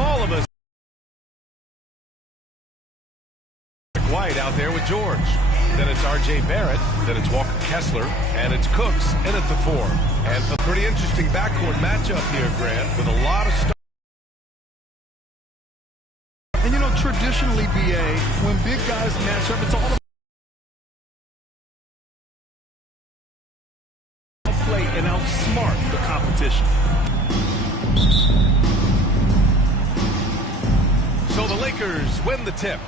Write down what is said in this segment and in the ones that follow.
all of us. White out there with George. Then it's R.J. Barrett. Then it's Walker Kessler. And it's Cooks in at the 4. And a pretty interesting backcourt matchup here, Grant, with a lot of stuff. And, you know, traditionally, B.A., when big guys match up, it's all about play and outsmart the competition. So the Lakers win the tip.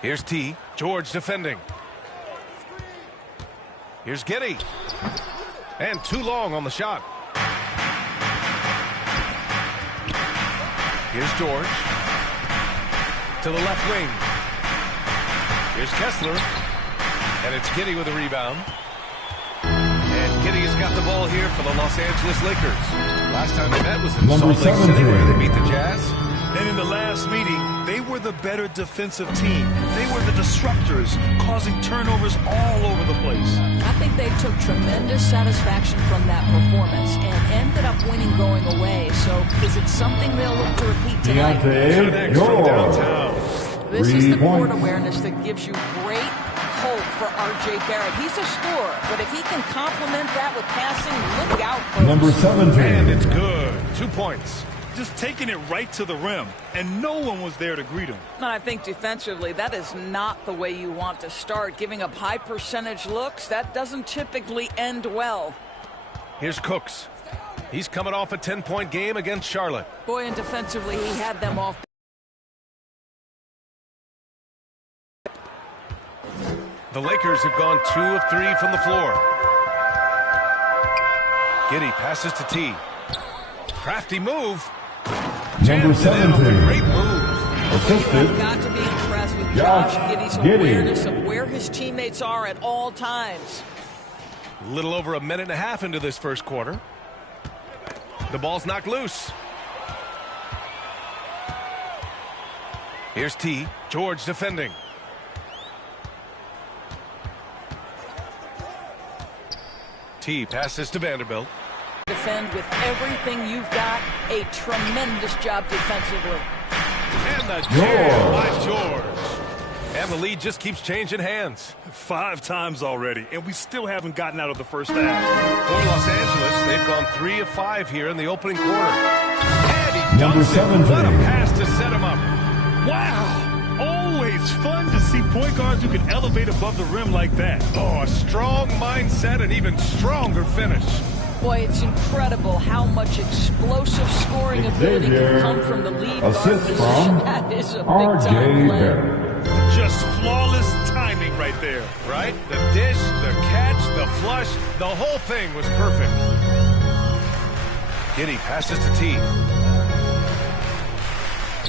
Here's T. George defending. Here's Giddey. And too long on the shot. Here's George. To the left wing. Here's Kessler. And it's Giddey with a rebound. And Giddey has got the ball here for the Los Angeles Lakers. Last time they met was in Salt Lake City where they beat the Jazz. And in the last meeting, they were the better defensive team. They were the disruptors, causing turnovers all over the place. I think they took tremendous satisfaction from that performance and ended up winning going away. So is it something they'll look to repeat tonight? From downtown. This is the court awareness that gives you great hope for R.J. Barrett. He's a scorer, but if he can complement that with passing, look out for number 17. And it's good. 2 points. Just taking it right to the rim, and no one was there to greet him. I think defensively, that is not the way you want to start. Giving up high percentage looks, that doesn't typically end well. Here's Cooks. He's coming off a 10-point game against Charlotte. Boy, and defensively, he had them off. The Lakers have gone 2 of 3 from the floor. Giddey passes to T. Crafty move. Number 17. Great move. Assisted. You've got to be impressed with Josh Giddey's awareness of where his teammates are at all times. A little over a minute and a half into this first quarter. The ball's knocked loose. Here's T. George defending. T passes to Vanderbilt. Defend with everything you've got. A tremendous job defensively. And the jam by George. And the lead just keeps changing hands. 5 times already, and we still haven't gotten out of the first half. For Los Angeles, they've gone 3 of 5 here in the opening quarter. And he number dunks 17. it. Let him pass to set him up. Wow! Always fun to see point guards who can elevate above the rim like that. Oh, a strong mindset and even stronger finish. Boy, it's incredible how much explosive scoring ability can come from the lead guard position. That is a big-time play. Just flawless timing right there. Right? The dish, the catch, the flush, the whole thing was perfect. Giddey passes to T.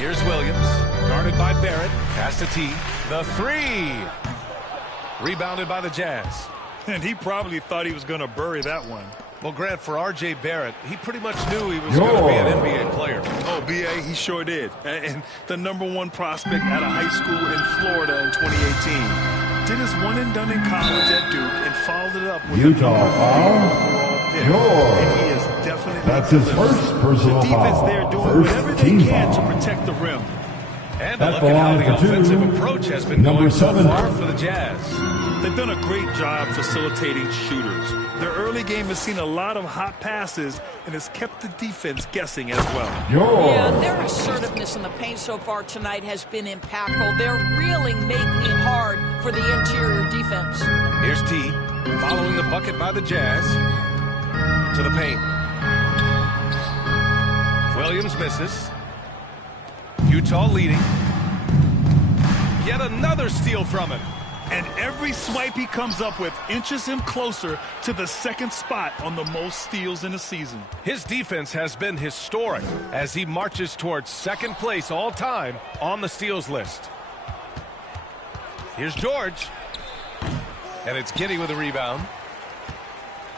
Here's Williams, guarded by Barrett. Pass to T. The 3. Rebounded by the Jazz. And he probably thought he was going to bury that one. Well, Grant, for R.J. Barrett, he pretty much knew he was going to be an NBA player. Oh, B.A., he sure did. And the #1 prospect out of high school in Florida in 2018. Did his one and done in college at Duke and followed it up with Utah foul. And he is definitely That's his first personal the defense foul. there doing First whatever they team can foul. to protect the rim. And At look the at how line the for 2, offensive approach has been number going so 7. far for the Jazz. They've done a great job facilitating shooters. Their early game has seen a lot of hot passes and has kept the defense guessing as well. Yeah, their assertiveness in the paint so far tonight has been impactful. They're really making it hard for the interior defense. Here's T, following the bucket by the Jazz. To the paint. Williams misses. Utah leading. Yet another steal from him. And every swipe he comes up with inches him closer to the second spot on the most steals in a season. His defense has been historic as he marches towards second place all time on the steals list. Here's George. And it's Giddey with a rebound.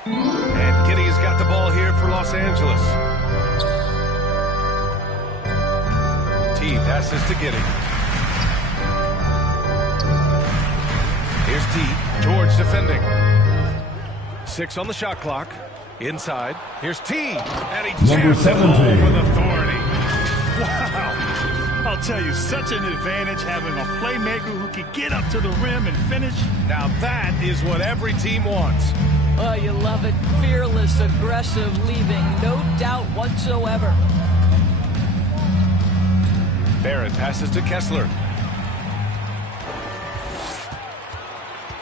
And Giddey has got the ball here for Los Angeles. T passes to Giddey. Here's T. George defending. 6 on the shot clock. Inside, here's T, and he Number jams it 17. home with authority. Wow. I'll tell you, such an advantage having a playmaker who can get up to the rim and finish. Now that is what every team wants. Oh, you love it. Fearless, aggressive, leaving no doubt whatsoever. Barrett passes to Kessler.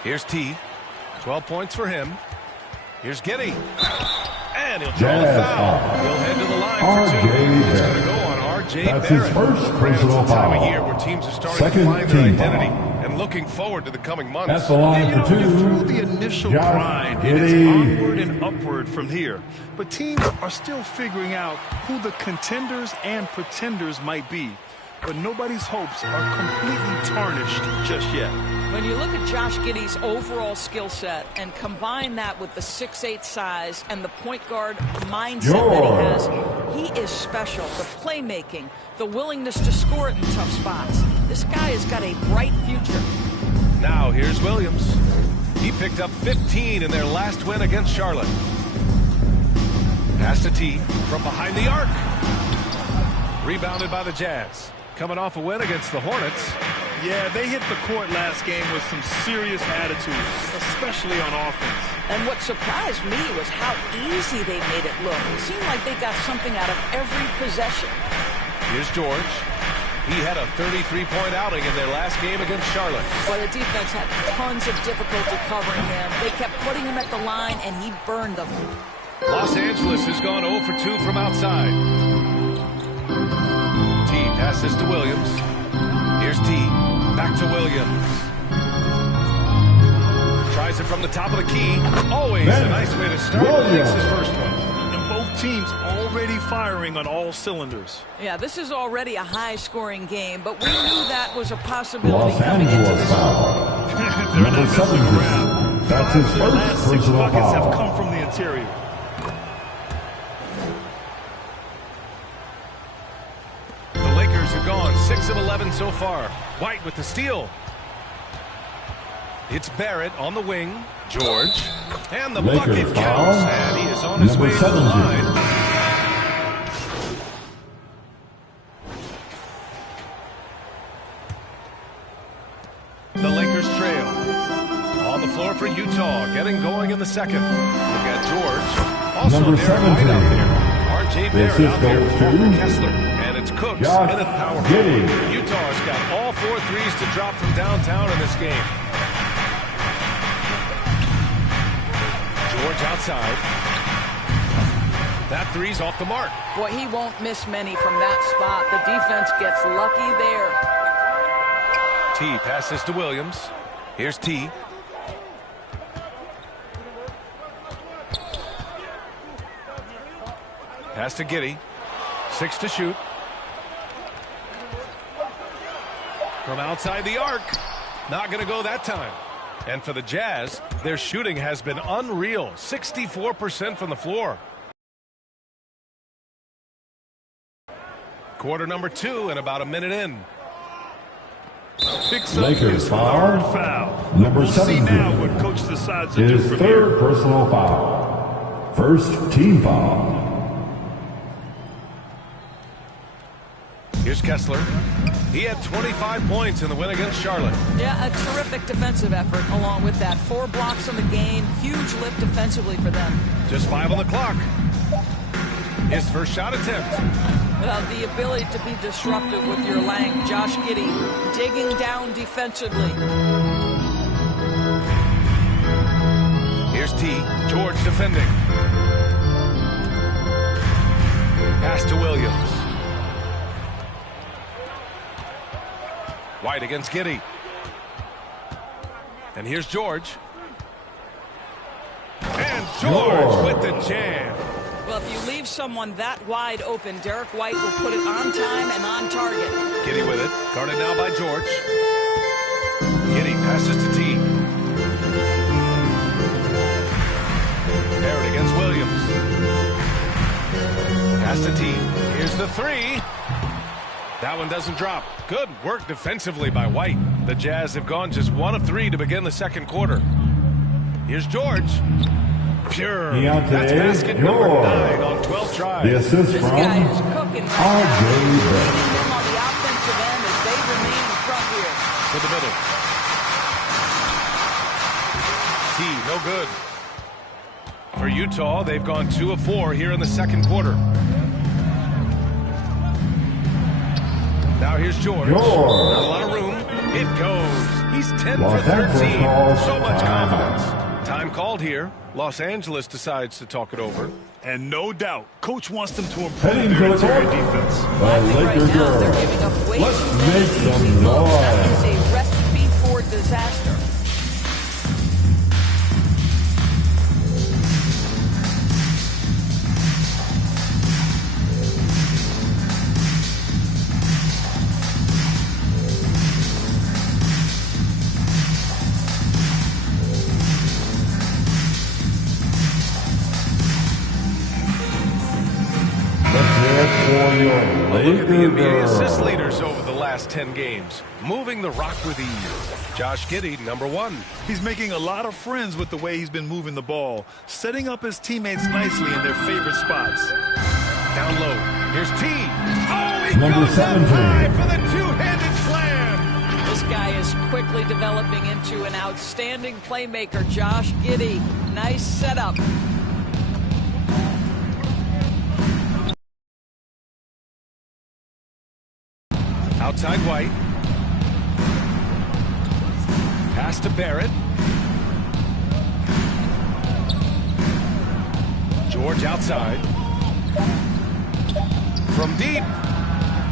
Here's T. 12 points for him. Here's Giddey. And he'll draw the foul. He'll head to the line for two. It's going to go on R.J. That's Barrett. his first It's personal the time of foul. year where teams are starting Second to find their team identity foul. and looking forward to the coming months. That's the line for You through the two. initial Josh grind, and it's Giddey. onward and upward from here. But teams are still figuring out who the contenders and pretenders might be. But nobody's hopes are completely tarnished just yet. When you look at Josh Giddey's overall skill set and combine that with the 6'8" size and the point guard mindset that he has, he is special. The playmaking, the willingness to score it in tough spots. This guy has got a bright future. Now here's Williams. He picked up 15 in their last win against Charlotte. Pass to T from behind the arc. Rebounded by the Jazz. Coming off a win against the Hornets. Yeah, they hit the court last game with some serious attitude, especially on offense. And what surprised me was how easy they made it look. It seemed like they got something out of every possession. Here's George. He had a 33-point outing in their last game against Charlotte. Well, the defense had tons of difficulty covering him. They kept putting him at the line, and he burned them. Los Angeles has gone 0 for 2 from outside. T passes to Williams. Here's T. Back to Williams. Tries it from the top of the key. Always a nice way to start. Makes his first one. And both teams already firing on all cylinders. Yeah, this is already a high-scoring game, but we knew that was a possibility Los coming into Angeles this foul. They're Number not messing 17. around. That's 5 his of their last first 6 personal buckets have foul. come from the interior. The Lakers have gone 6 of 11 so far. White with the steal. It's Barrett on the wing. George. And the Lakers bucket foul. counts. And he is on his Number way to the 17. line. The Lakers trail. On the floor for Utah. Getting going in the second. We've got George. Also Number Derek White 17. out there. R.J. This Barrett is out there goes for to Kessler. And it's Cooks Josh in a power Giddey. forward. Utah's got all 4 threes to drop from downtown in this game. George outside. That three's off the mark. Boy, he won't miss many from that spot. The defense gets lucky there. T passes to Williams. Here's T. Pass to Giddey. 6 to shoot. From outside the arc. Not going to go that time. And for the Jazz, their shooting has been unreal. 64% from the floor. Quarter number 2 and about a minute in. Picks up Lakers his foul. 3rd foul. Number We'll see 17. now what coach decides to do His from third here. personal foul. First team foul. Here's Kessler. He had 25 points in the win against Charlotte. Yeah, a terrific defensive effort along with that. 4 blocks on the game. Huge lift defensively for them. Just 5 on the clock. His first shot attempt. Well, the ability to be disruptive with your length. Josh Giddey digging down defensively. Here's T. George defending. Pass to Williams. White against Giddey. And here's George. And George with the jam. Well, if you leave someone that wide open, Derek White will put it on time and on target. Giddey with it. Guarded now by George. Giddey passes to T. Barrett against Williams. Pass to T. Here's the 3. That one doesn't drop. Good work defensively by White. The Jazz have gone just 1 of 3 to begin the second quarter. Here's George. pure. Deontay That's basket number George. 9 on 12 tries. The assist This from guy is cooking right now. R.J. Leading Barrett. them on the offensive end as they remain in front here. To the middle. T, no good. For Utah, they've gone 2 of 4 here in the second quarter. Now here's George. Not a lot of room. It goes. He's 10 Los for 13. Angeles So much calls confidence. Time called here. Los Angeles decides to talk it over. And no doubt, coach wants them to Heading improve to their the interior court. defense. The I think right Lakers now they're girls. giving up way Let's too many make some easy looks. That noise. is a recipe for disaster. Look at the NBA assist leaders over the last 10 games. Moving the rock with ease. Josh Giddey, number 1. He's making a lot of friends with the way he's been moving the ball, setting up his teammates nicely in their favorite spots. Down low. Here's T. Oh, he Number goes up 17. high for the two-handed slam. This guy is quickly developing into an outstanding playmaker. Josh Giddey. Nice setup. Outside White. Pass to Barrett. George outside. From deep.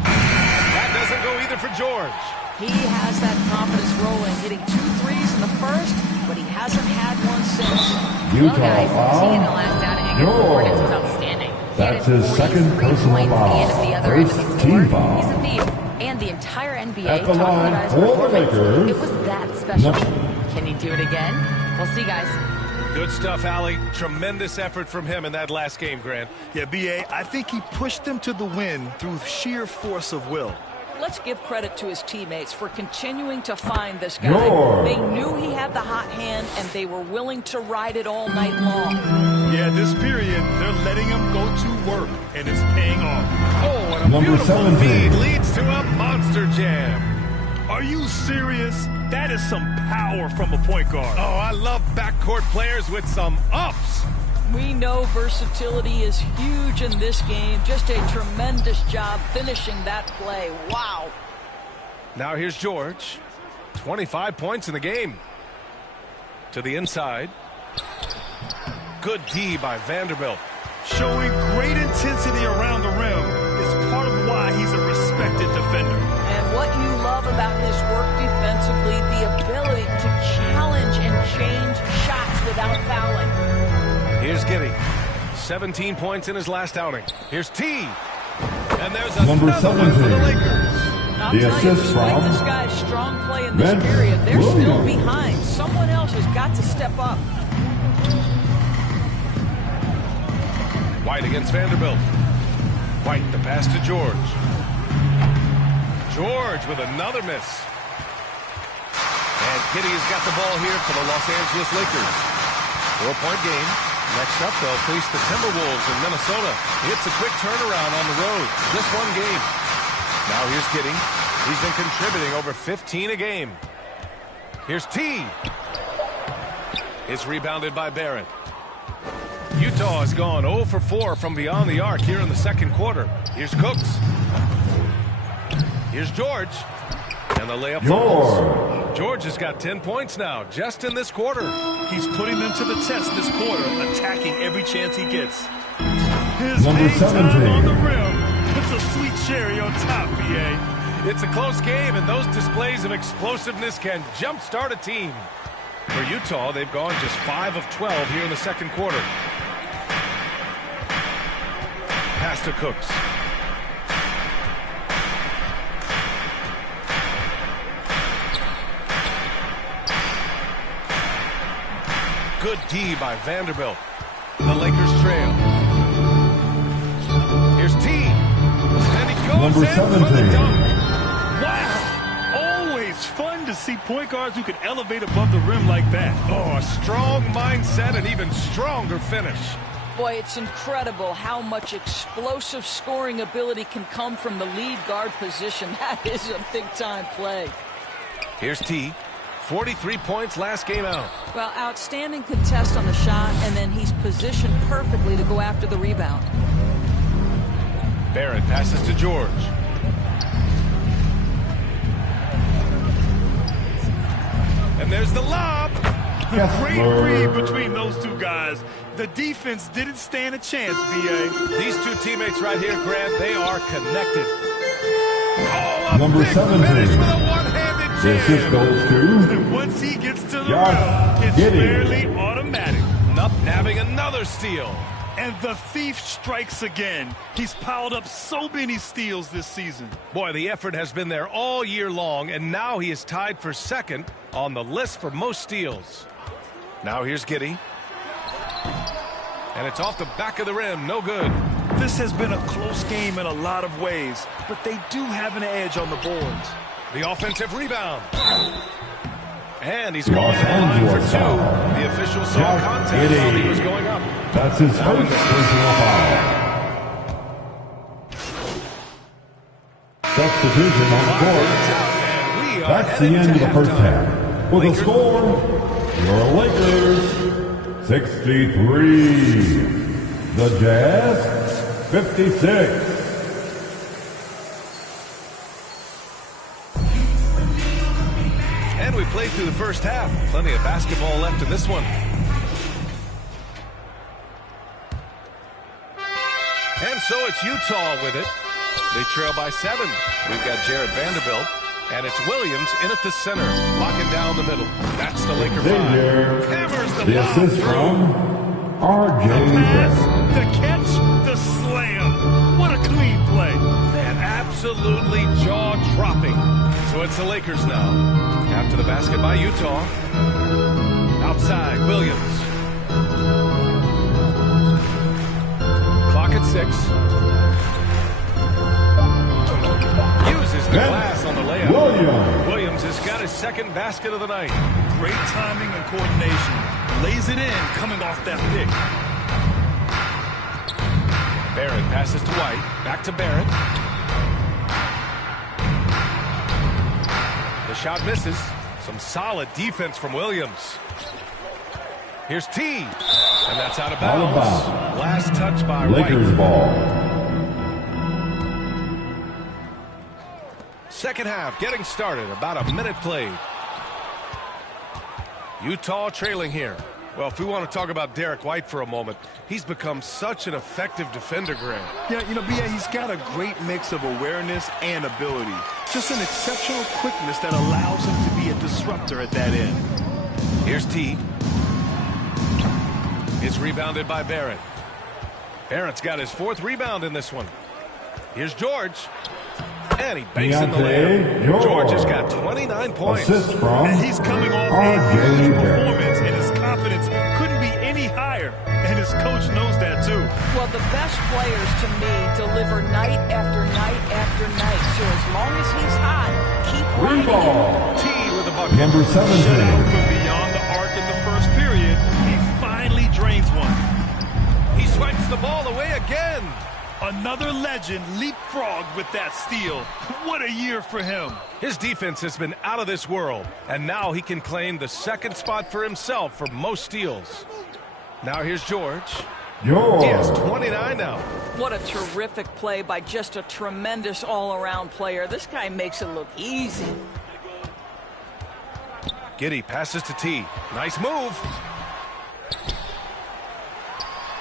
That doesn't go either for George. He has that confidence rolling, hitting 2 threes in the first, but he hasn't had one since. Utah Well, guys, T in the foul. last outing against the Hornets was George. outstanding. He That's added his second 43 personal points at the end of foul. the other end of First the team floor. foul. He's a thief. And the entire NBA At the talking line about his for the performance. Lakers. It was that special. No. Can he do it again? We'll see, guys. Good stuff, Allie. Tremendous effort from him in that last game, Grant. Yeah, B.A., I think he pushed them to the win through sheer force of will. Let's give credit to his teammates for continuing to find this guy. George. They knew he had the hot hand, and they were willing to ride it all night long. Yeah, this period, they're letting him go to work, and it's paying off. Oh, and a Number beautiful 17. feed leads to a monster jam. Are you serious? That is some power from a point guard. Oh, I love backcourt players with some ups. We know versatility is huge in this game. Just a tremendous job finishing that play. Wow. Now here's George. 25 points in the game. To the inside. Good D by Vanderbilt. Showing great intensity around the rim is part of why he's a respected defender. And what you love about his work defensively, the ability to challenge and change shots without fouling. Here's Giddey. 17 points in his last outing. Here's T. And there's Number another one for the 17. Lakers. I'll The tell you, assist despite from this guy's strong play in this Vince period, they're still Williams. behind. Someone else has got to step up. White against Vanderbilt. White, the pass to George. George with another miss. And Giddey has got the ball here for the Los Angeles Lakers. 4-point game. Next up, they'll face the Timberwolves in Minnesota. It's a quick turnaround on the road. Just one game. Now here's Giddey. He's been contributing over 15 a game. Here's T. It's rebounded by Barrett. Utah has gone 0 for 4 from beyond the arc here in the second quarter. Here's Cooks. Here's George. And the layup falls. George has got 10 points now, just in this quarter. He's putting them to the test this quarter, attacking every chance he gets. His Number big time 17. on the rim puts a sweet cherry on top, B.A. It's a close game, and those displays of explosiveness can jumpstart a team. For Utah, they've gone just 5 of 12 here in the second quarter. Pass to Cooks. Good D by Vanderbilt. The Lakers trail. Here's T. And he goes Number in for the 17. dunk. Wow! Always fun to see see point guards who can elevate above the rim like that. Oh, a strong mindset and even stronger finish. Boy, it's incredible how much explosive scoring ability can come from the lead guard position. That is a big-time play. Here's T. 43 points last game out. Well, outstanding contest on the shot, and then he's positioned perfectly to go after the rebound. Barrett passes to George. And there's the lob. Great read between those two guys. The defense didn't stand a chance, B.A. These two teammates right here, Grant, they are connected. Oh, a Number big 17. finish with a one-handed The assist jam. goes to And once he gets to the Josh rim, it's Giddey. fairly automatic. Nup nabbing another steal. And the thief strikes again. He's piled up so many steals this season. Boy, the effort has been there all year long, and now he is tied for second on the list for most steals. Now here's Giddey. And it's off the back of the rim. No good. This has been a close game in a lot of ways, but they do have an edge on the boards. The offensive rebound. And he's going Los to the line for Angeles two. foul. The official saw Josh contest Giddey. while he was going up. That's his first personal foul. Substitution on the court. And we are That's the heading end of to the first halftime. half. With a Lakers- score, your Lakers 63. The Jazz 56. And we played through the first half. Plenty of basketball left in this one. And so it's Utah with it. They trail by 7. We've got Jared Vanderbilt. And it's Williams in at the center, locking down the middle. That's the Laker Xavier. 5. Hammers the The lob assist through. from R.J. Pass, Barrett. the catch, the slam. What a clean play. And absolutely jaw-dropping. So it's the Lakers now. After the basket by Utah. Outside, Williams. Clock at 6. Uses the glass on the layup. Williams has got his second basket of the night. Great timing and coordination. Lays it in coming off that pick. Barrett passes to White. Back to Barrett. The shot misses. Some solid defense from Williams. Here's T. And that's out of bounds. Last touch by Lakers White. ball. Second half getting started. About a minute played. Utah trailing here. Well, if we want to talk about Derek White for a moment, he's become such an effective defender, Grant. Yeah, you know, B.A., he's got a great mix of awareness and ability. Just an exceptional quickness that allows him to be a disruptor at that end. Here's T. It's rebounded by Barrett. Barrett's got his 4th rebound in this one. Here's George. And he banks in the layup. George has got 29 points. Assist from And he's coming off a R.J. huge Barrett. performance, and his confidence couldn't be any higher. And his coach knows that, too. Well, the best players, to me, deliver night after night after night. So as long as he's hot, keep riding him. Ball. T with the bucket. Number Shut 17. out from beyond the arc in the first period. He finally drains one. He swipes the ball away again. Another legend leapfrogged with that steal. What a year for him. His defense has been out of this world, and now he can claim the second spot for himself for most steals. Now here's George. He has 29 now. What a terrific play by just a tremendous all-around player. This guy makes it look easy. Giddey passes to T. Nice move.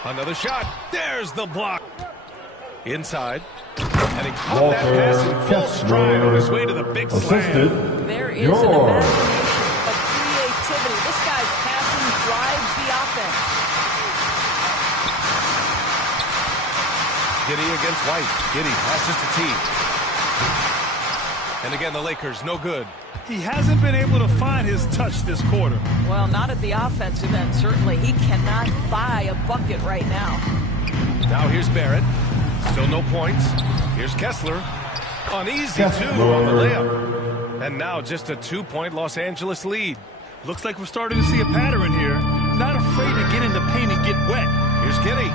Another shot. There's the block. Inside. And he caught that pass in full stride on his way to the big Assisted. slam. There is an imagination of creativity. This guy's passing drives the offense. Giddey against White. Giddey passes to T. And again, the Lakers, no good. He hasn't been able to find his touch this quarter. Well, not at the offensive end, certainly. He cannot buy a bucket right now. Now here's Barrett. Still no points. Here's Kessler. On easy two on the layup. And now just a 2-point Los Angeles lead. Looks like we're starting to see a pattern here. Not afraid to get in the paint and get wet. Here's Giddey.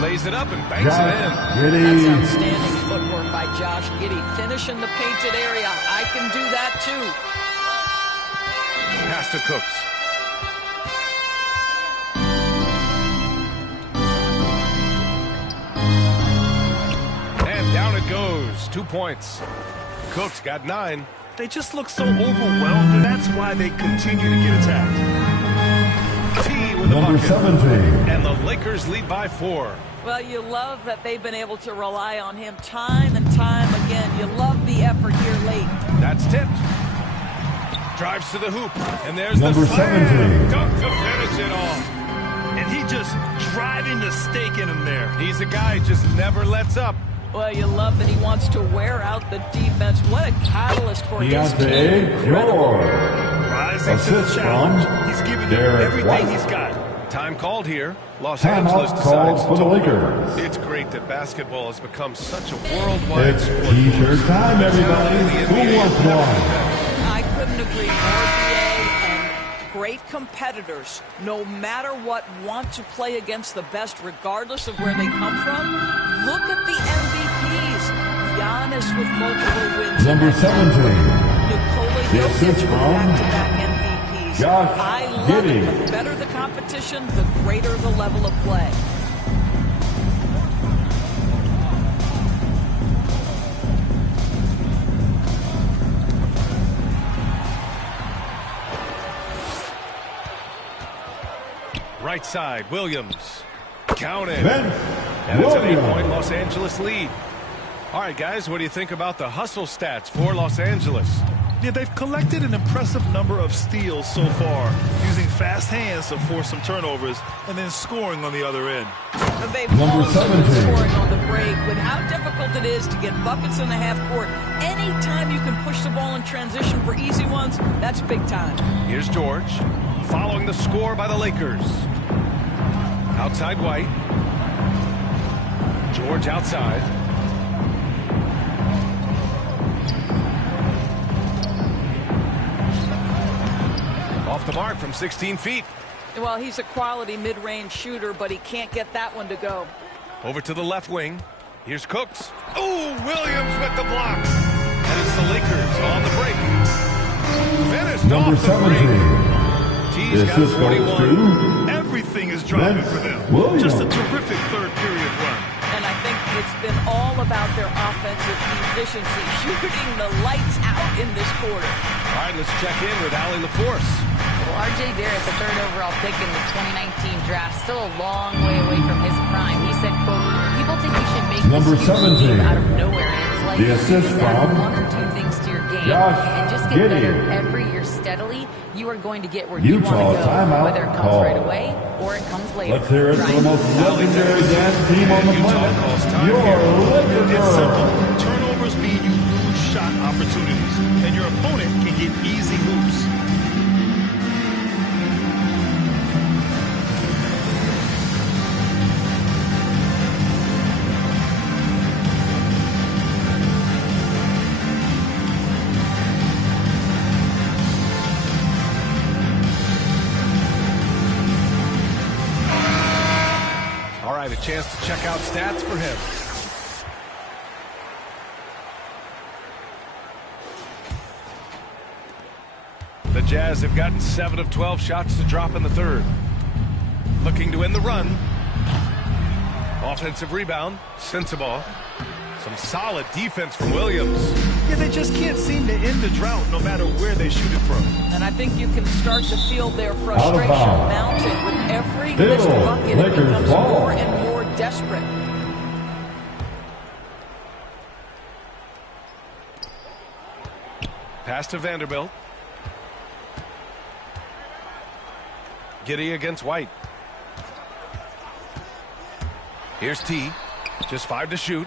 Lays it up and banks it in. That's outstanding footwork by Josh Giddey. Finishing the painted area. I can do that too. Pass to Cooks. And down it goes. 2 points. Cooks got 9. They just look so overwhelmed, and that's why they continue to get attacked. T with the Number bucket. 17. And the Lakers lead by 4. Well, you love that they've been able to rely on him time and time again. You love the effort here late. That's tipped. Drives to the hoop. And there's Number the slam. 17. Dunk to finish it off. And he just driving the stake in him there. He's a guy who just never lets up. Well, you love that he wants to wear out the defense. What a catalyst for his team. Deontay Incredible. Jordan. Rising to the Assist challenge. from He's giving them Derek everything White. he's got. Time called here. Los Timeout Angeles called decides for the to Lakers. It's great that basketball has become such a worldwide It's sport. T-shirt time, everybody. Who wants one? I couldn't agree more, BA, and great competitors, no matter what, want to play against the best regardless of where they come from. Look at the MVPs. Giannis with multiple wins. Number 17. Nikola The Jokic assist with from back-to-back MVPs. Josh I love Giddey. it. The better the competition, the greater the level of play. Right side, Williams. Counted. Ben And it's an Williams. 8-point Los Angeles lead. All right, guys, what do you think about the hustle stats for Los Angeles? Yeah, they've collected an impressive number of steals so far, using fast hands to force some turnovers and then scoring on the other end. They've Number also been 17. scoring on the break. With how difficult it is to get buckets in the half court, anytime you can push the ball in transition for easy ones, that's big time. Here's George, following the score by the Lakers. Outside White. George outside. Off the mark from 16 feet. Well, he's a quality mid-range shooter, but he can't get that one to go. Over to the left wing. Here's Cooks. Oh, Williams with the block. And it's the Lakers on the break. Finished Number off the 17. break. T's The got assist goes 41. to Everything is dropping Ben for them. Williams. Just a terrific third period run. And I think it's been all about their offensive efficiency, shooting the lights out in this quarter. All right, let's check in with Allie LaForce. Well, R.J. Barrett, the third overall pick in the 2019 draft, still a long way away from his prime. He said, quote, people think you should make Number this huge 17. leap out of nowhere. And it's like The you assist just add from one or two things to your game Josh and just get Giddey. better every year steadily. You are going to get where you Utah want to go, timeout whether it comes call. right away or it comes later. Let's hear it for the Ryan? most legendary dance team on the Utah calls planet. time Your here. Lakers. It's simple. Turnovers mean you lose shot opportunities, and your opponent can get easy hoops. All right, a chance to check out stats for him. The Jazz have gotten 7 of 12 shots to drop in the third. Looking to end the run. Offensive rebound, Sensabaugh. Some solid defense from Williams. Yeah, they just can't seem to end the drought no matter where they shoot it from. And I think you can start to feel their frustration bounds. mounting with every Still, missed bucket. It Lakers becomes ball. more and more desperate. Pass to Vanderbilt. Giddey against White. Here's T. Just 5 to shoot.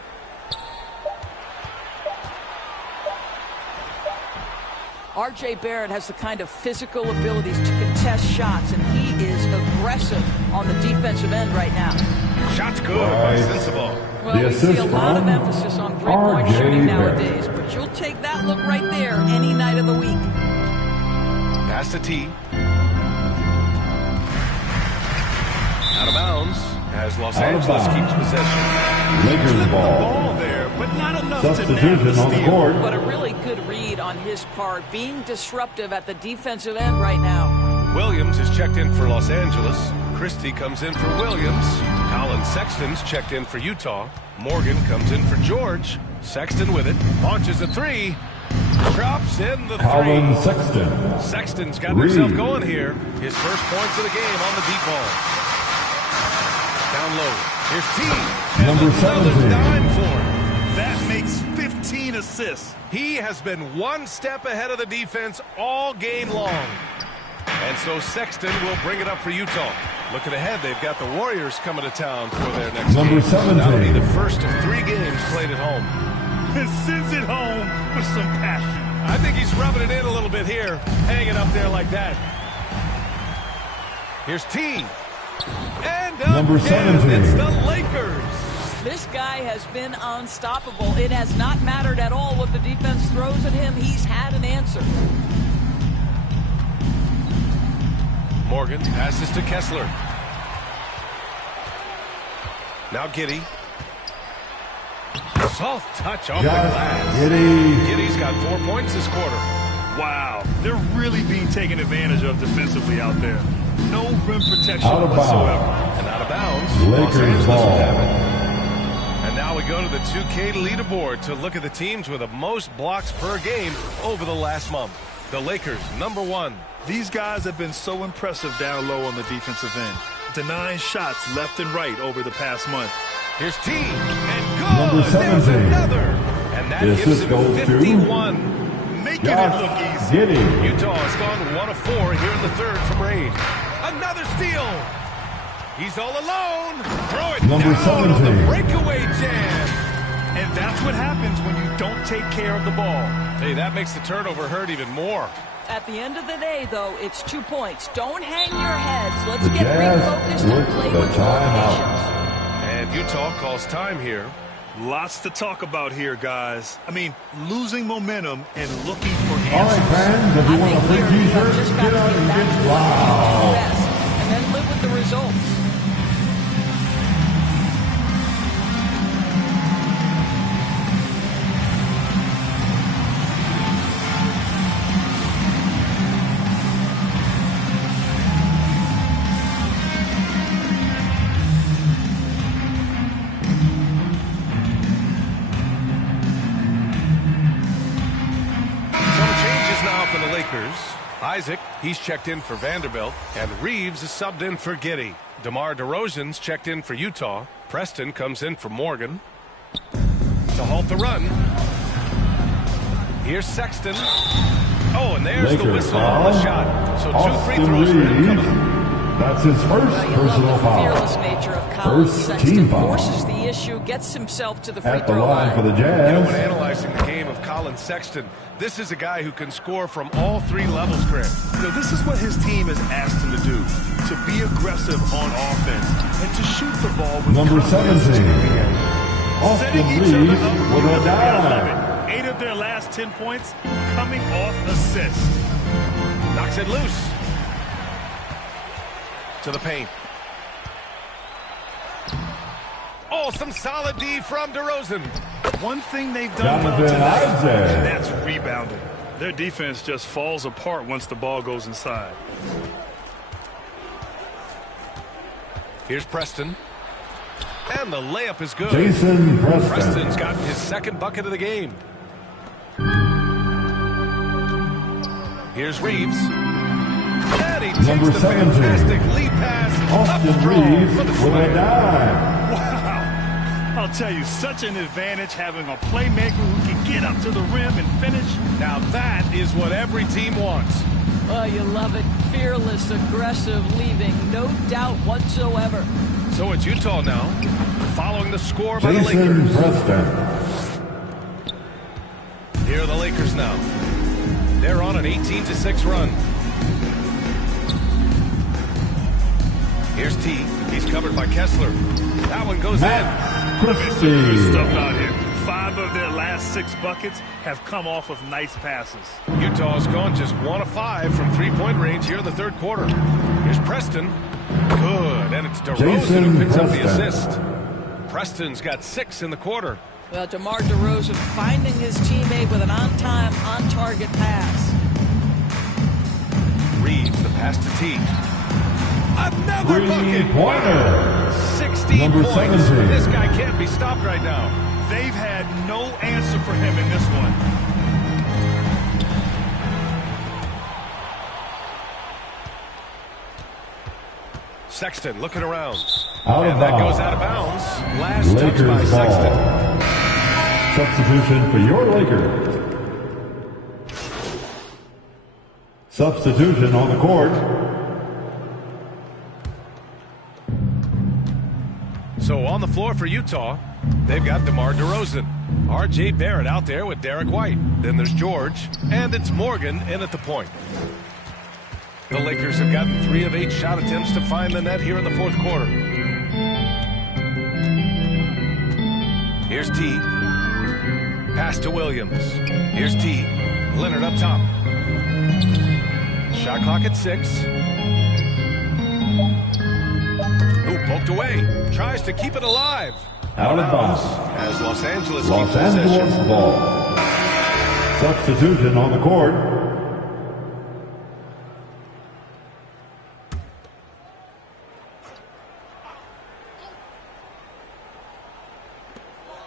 R.J. Barrett has the kind of physical abilities to contest shots, and he is aggressive on the defensive end right now. Shot's good by Sensabaugh. Well, The we see a assist lot of from emphasis on three-point R.J. shooting Barrett. nowadays, but Livematch. You'll take that look right there any night of the week. Pass to T. Out of bounds as Los Angeles keeps possession. Lakers Lakers ball. ball there, but not enough to nab the Substitution on the steal. court. But a really good read on his part, being disruptive at the defensive end right now. Williams is checked in for Los Angeles. Christie comes in for Williams. Colin Sexton's checked in for Utah. Morgan comes in for George. Sexton with it. Launches a three. Drops in the Colin three. Sexton. Sexton's got himself going here. His first points of the game on the deep ball. Down low. Here's T. And Number another 17. dime for him. That makes 15 assists. He has been one step ahead of the defense all game long. And so Sexton will bring it up for Utah. Looking ahead, they've got the Warriors coming to town for their next Number game. 17. That'll be the first of 3 games played at home. And sends it home with some passion. I think he's rubbing it in a little bit here, hanging up there like that. Here's T. And Number again, 17. it's the Lakers. This guy has been unstoppable. It has not mattered at all what the defense throws at him. He's had an answer. Morgan passes to Kessler. Now Giddey. Soft touch off the glass. Giddey. Giddey's got 4 points this quarter. Wow, they're really being taken advantage of defensively out there. No rim protection Out of bounds. whatsoever. And out of bounds. Lakers Los Angeles ball. will have it. And now we go to the 2K leaderboard to look at the teams with the most blocks per game over the last month. The Lakers, number 1. These guys have been so impressive down low on the defensive end, denying shots left and right over the past month. Here's T. And good. Number There's 17. another. And that This gives is him goes to 51. Making it look Josh easy. Giddey. Utah has gone 1 of 4 here in the third from Reed. Another steal. He's all alone. Throw it Number down on the 17. breakaway jam. And that's what happens when you don't take care of the ball. Hey, that makes the turnover hurt even more. At the end of the day, though, it's 2 points. Don't hang your heads. Let's The get Jazz refocused and with play the with more timeout. patience. And Utah calls time here. Lots to talk about here, guys. I mean, losing momentum and looking for All right, answers. fans, if you I want a think free here you have t-shirt, just got get to out get and back get to what you do wow. best, and then live with the results. Some changes now for the Lakers. Isaac, he's checked in for Vanderbilt. And Reeves is subbed in for Giddey. DeMar DeRozan's checked in for Utah. Preston comes in for Morgan. To halt the run. Here's Sexton. Oh, and there's the Lakers whistle on the foul. shot. So 2 free Austin throws for him Reeves. coming. That's his first You love personal the fearless foul. nature of Colin First Sexton. team foul. Forces the issue, gets himself to the free At the throw line for the You know, when Jazz. analyzing the game of Colin Sexton, this is a guy who can score from all 3 levels, Chris. So this is what his team has asked him to do, to be aggressive on offense and to shoot the ball with Number confidence. 17. Austin Setting each Reeves other with up a beautifully. I love dime. it. 8 of their last 10 points coming off assists. Knocks it loose. To the paint. Oh, some solid D from DeRozan. One thing they've done well Jonathan tonight, Isaac. and that's rebounding. Their defense just falls apart once the ball goes inside. Here's Preston. And the layup is good. Jason Preston. Preston's got his second bucket of the game. Here's Reeves. And he takes Number the 17. fantastic lead pass. Up Austin strong Reeves for the with a Slam. dime. Wow. I'll tell you, such an advantage having a playmaker who can get up to the rim and finish. Now that is what every team wants. Oh, you love it. Fearless, aggressive, leaving. No doubt whatsoever. So it's Utah now, following the score by the Jason Lakers. Preston. Here are the Lakers now. They're on an 18-6 run. Here's T. He's covered by Kessler. That one goes Matt Good Christie. stuff out here. 5 of their last 6 buckets have come off of nice passes. Utah's gone just 1 of 5 from three-point range here in the third quarter. Here's Preston. Good, and it's DeRozan who picks up the assist. Preston's got 6 in the quarter. Well, DeMar DeRozan finding his teammate with an on-time, on-target pass. Reeves, the pass to T. Another bucket! Three-pointer. 16 Number points. 17. This guy can't be stopped right now. They've had no answer for him in this one. Sexton looking around. Out of And that bounds. goes out of bounds. Last touch by Lakers Sexton. ball. Substitution for your Lakers. Substitution on the court. So on the floor for Utah, they've got DeMar DeRozan. R.J. Barrett out there with Derek White. Then there's George, and it's Morgan in at the point. The Lakers have gotten 3 of 8 shot attempts to find the net here in the fourth quarter. Here's T. Pass to Williams. Here's T. Leonard up top. Shot clock at 6. Ooh, poked away. Tries to keep it alive. Out of bounds. As Los Angeles Los keeps possession. Angeles ball. Substitution on the court.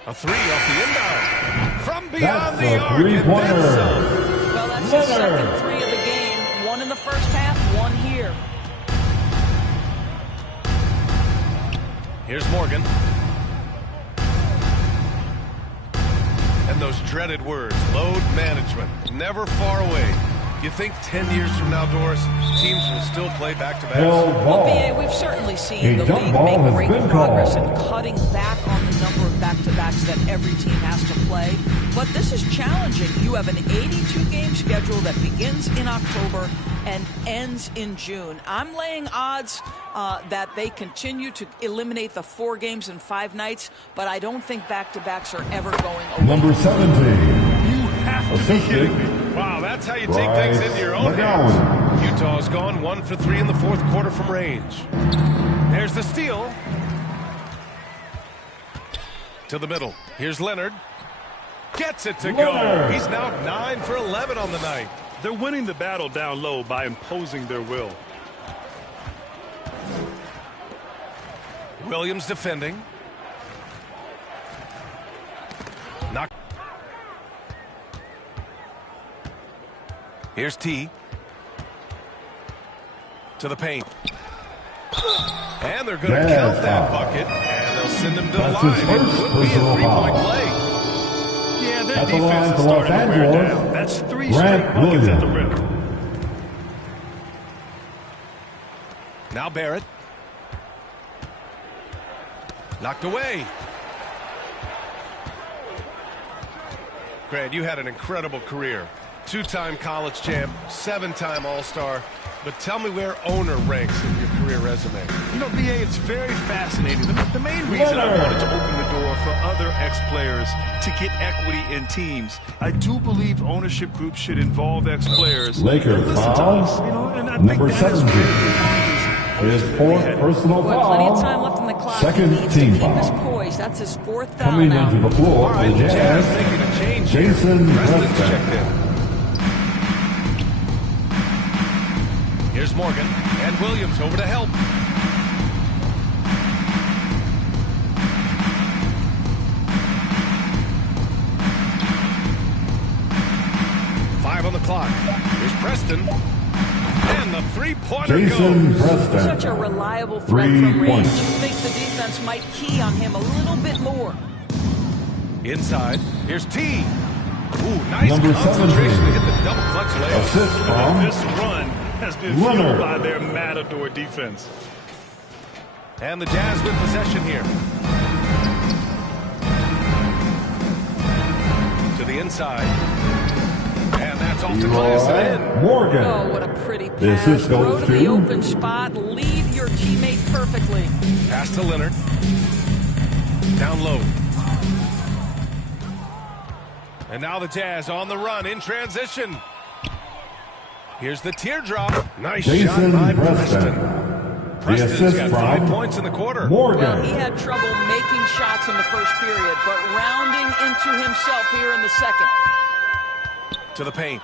A 3 off the inbound. From beyond That's the a arc. And then three-pointer. some. Well, that's his Leonard. second 3 of the game. 1 in the first half, 1 here. Here's Morgan. And those dreaded words, load management, never far away. You think 10 years from now, Doris, teams will still play back-to-backs? Hell Well, ball. BA, we've certainly seen A the jump league ball make has great been progress in called. cutting back on the number of back-to-backs that every team has to play. But this is challenging. You have an 82-game schedule that begins in October and ends in June. I'm laying odds that they continue to eliminate the 4 games in 5 nights, but I don't think back-to-backs are ever going away. Number 17. You have to be Assistant. kidding me. Wow, that's how you take things into your own hands. Utah's gone 1 for 3 in the fourth quarter from range. There's the steal. To the middle. Here's Leonard. Gets it to go. Leonard. He's now 9 for 11 on the night. They're winning the battle down low by imposing their will. Williams defending. Knock. Here's T. To the paint. And they're going to Yes, count that foul. bucket, and they'll send him to the That's line. his It first could be a personal three-point foul. play. Yeah, their At the line defense is for Los starting to wear Angeles, down. That's 3 Grant straight buckets at the Williams. rim. Now Barrett. Knocked away. Grant, you had an incredible career. 2-time college champ, 7-time All-Star. But tell me where owner ranks in your career resume. You know, BA, it's very fascinating. The main reason I wanted to open the door for other ex-players to get equity in teams, I do believe ownership groups should involve ex-players. Lakers Listen to foul. us, you know, and I Number think that is 17. great. His fourth personal Boy, plenty of time foul. left in the clock. Second He needs team to keep his foul. poise. That's his 4th foul Coming now. into the floor All for right, the the Jazz Jazz. making a change here. Jason Preston's Preston. checked in. Here's Morgan and Williams over to help. Five on the clock. Here's Preston. And the three-pointer Jason goes. Preston. Such a reliable threat from range. 3 points. You think the defense might key on him a little bit more. Inside. Here's T. Ooh, nice Number concentration 17. to hit the double clutch layup. Assist This from run has been Leonard. fueled by their matador defense. And the Jazz with possession here. To the inside. And that's off the glass and in. Morgan. Oh, what a pretty This pass. is Throw goes to the to- open spot. Lead your teammate perfectly. Pass to Leonard. Down low. And now the Jazz on the run in transition. Here's the teardrop. Nice shot by Preston. Preston's got 5 points in the quarter. Morgan. Well, he had trouble making shots in the first period, but rounding into himself here in the second. To the paint.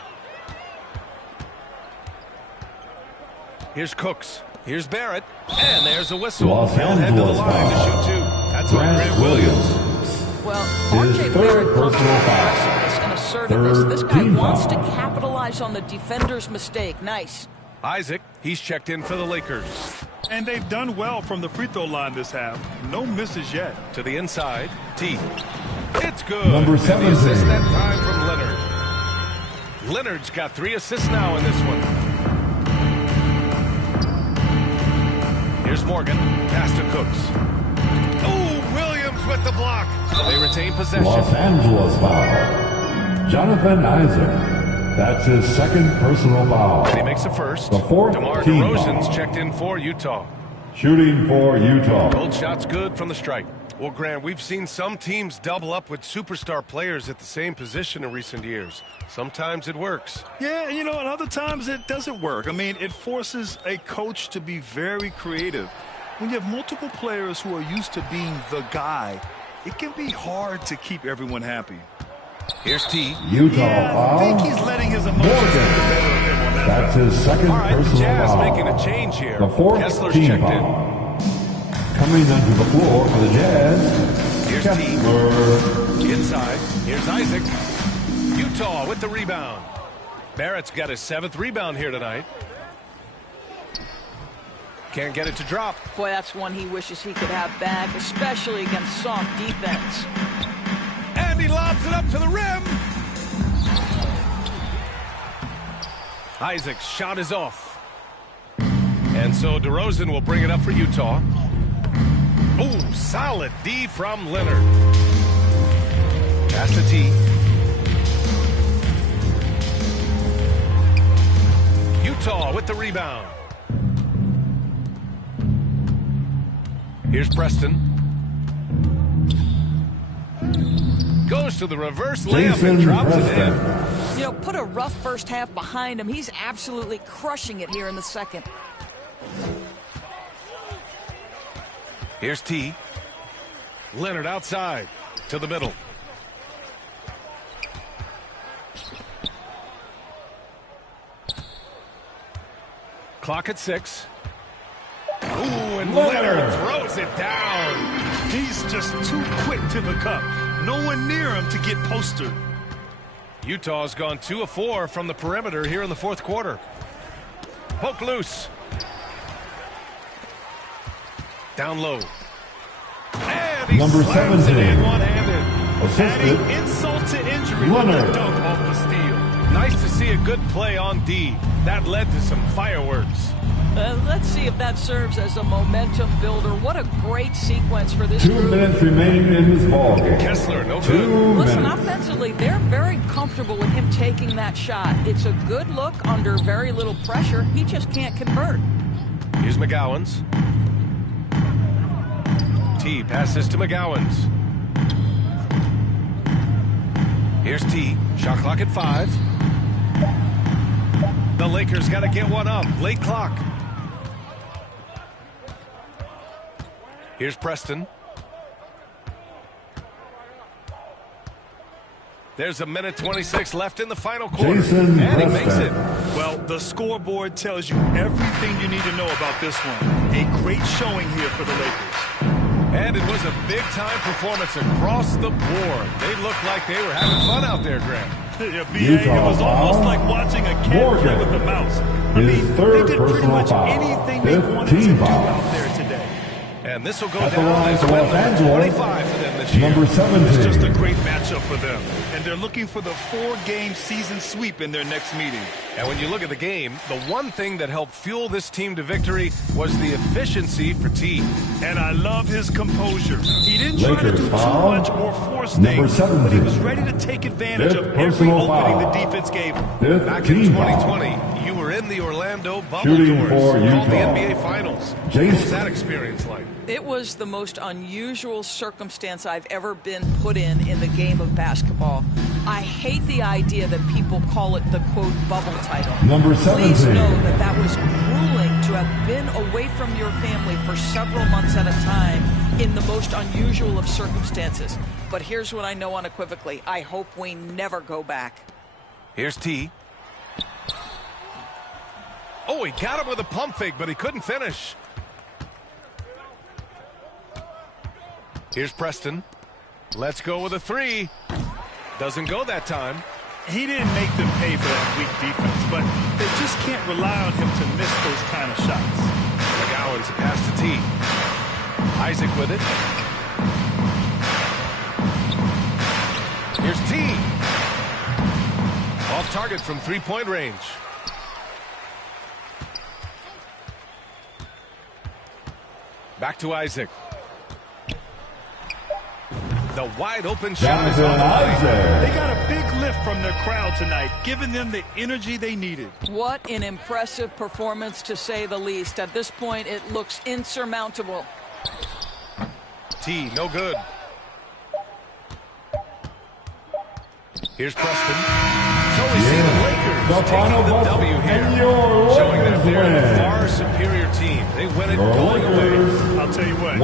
Here's Cooks. Here's Barrett. And there's a whistle. Los He'll head to the Angeles line to shoot 2. That's on Grant Williams. Well, His R.J. third Barrett comes with personal foul. aggressiveness and assertiveness. Third This guy team wants foul. to capitalize on the defender's mistake. Nice. Isaac, he's checked in for the Lakers. And they've done well from the free throw line this half. No misses yet. To the inside. T. It's good. Number And the 17. assist that time from Leonard. Leonard's got 3 assists now in this one. Here's Morgan. Pass to Cooks. Oh, Williams with the block. They retain possession. Los Angeles foul. Jonathan Isaac. That's his second personal foul. And he makes a first. The fourth DeMar team DeRozan's foul. checked in for Utah. Shooting for Utah. Both shots good from the stripe. Well, Grant, we've seen some teams double up with superstar players at the same position in recent years. Sometimes it works. Yeah, and other times it doesn't work. I mean, it forces a coach to be very creative. When you have multiple players who are used to being the guy, it can be hard to keep everyone happy. Here's T. Utah foul. I think he's letting his emotions Morgan. get the better of him on that That's foul. his second All right, the personal Jazz foul. making a change here. The fourth Kessler's team checked foul. Coming onto the floor for the Jazz. Here's Kessler. T. Inside. Here's Isaac. Utah with the rebound. Barrett's got his 7th rebound here tonight. Can't get it to drop. Boy, that's one he wishes he could have back, especially against soft defense. And he lobs it up to the rim. Isaac's shot is off. And so DeRozan will bring it up for Utah. Oh, solid D from Leonard. Pass to T. Utah with the rebound. Here's Preston. Goes to the reverse layup and Jason drops it Preston. in. Put a rough first half behind him. He's absolutely crushing it here in the second. Here's T. Leonard outside to the middle. Clock at 6. Ooh, and Leonard throws it down. He's just too quick to the cup. No one near him to get postered. Utah's gone 2 of 4 from the perimeter here in the 4th quarter. Poke loose. Down low. And he Number slams 17. it in one-handed. Assisted. Adding insult to injury with Leonard. the dunk off the steal. Nice to see a good play on D. That led to some fireworks. Let's see if that serves as a momentum builder. What a great sequence for this 2 group. minutes remaining in this ballgame. Kessler, no 2 good. Listen, minutes. offensively, they're very comfortable with him taking that shot. It's a good look under very little pressure. He just can't convert. Here's McGowan's. T passes to McGowan's. Here's T. Shot clock at 5. The Lakers got to get one up. Late clock. Here's Preston. There's a minute 26 left in the final quarter. Jason And he makes Preston. it. Well, the scoreboard tells you everything you need to know about this one. A great showing here for the Lakers. And it was a big-time performance across the board. They looked like they were having fun out there, Grant. Yeah, BA, Utah it was almost foul. like watching a cat Morgan. play with a mouse. I His mean, third they did pretty personal much foul. anything they Fifth wanted to team do foul. out there today. And this will go At the down line as for win Los number Angeles, 25 for them this year. Number It's just a 17. great matchup for them. And they're looking for the 4-game season sweep in their next meeting. And when you look at the game, the one thing that helped fuel this team to victory was the efficiency for T. And I love his composure. He didn't try to Lakers do too foul. much or force Number things, but he 17. was ready to take advantage Fifth of every personal opening foul. the defense gave him. Fifth Back in team foul. 2020, you were in the Orlando bubble Shooting doors, for called the Utah. NBA Finals. Jason. What was that experience like? It was the most unusual circumstance I've ever been put in the game of basketball. I hate the idea that people call it the, quote, bubble title. Number 17. Please know that that was grueling to have been away from your family for several months at a time in the most unusual of circumstances. But here's what I know unequivocally. I hope we never go back. Here's T. Oh, he got him with a pump fake, but he couldn't finish. Here's Preston. Let's go with a three. Doesn't go that time. He didn't make them pay for that weak defense, but they just can't rely on him to miss those kind of shots. McGowan's pass to T. Isaac with it. Here's T. Off target from three-point range. Back to Isaac. The wide open shot is on the way. They got a big lift from their crowd tonight, giving them the energy they needed. What an impressive performance, to say the least. At this point, it looks insurmountable. T, no good. Here's Preston. So we see the Lakers taking the W here, showing that they're the far superior team. They win it going away. I'll tell you what,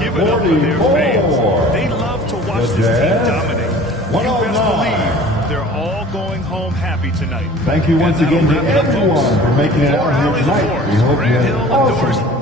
give it up for their fans. They love to watch this team dominate. You best believe they're all going home happy tonight. Thank you once again to everyone for making it out here tonight. We hope you had an awesome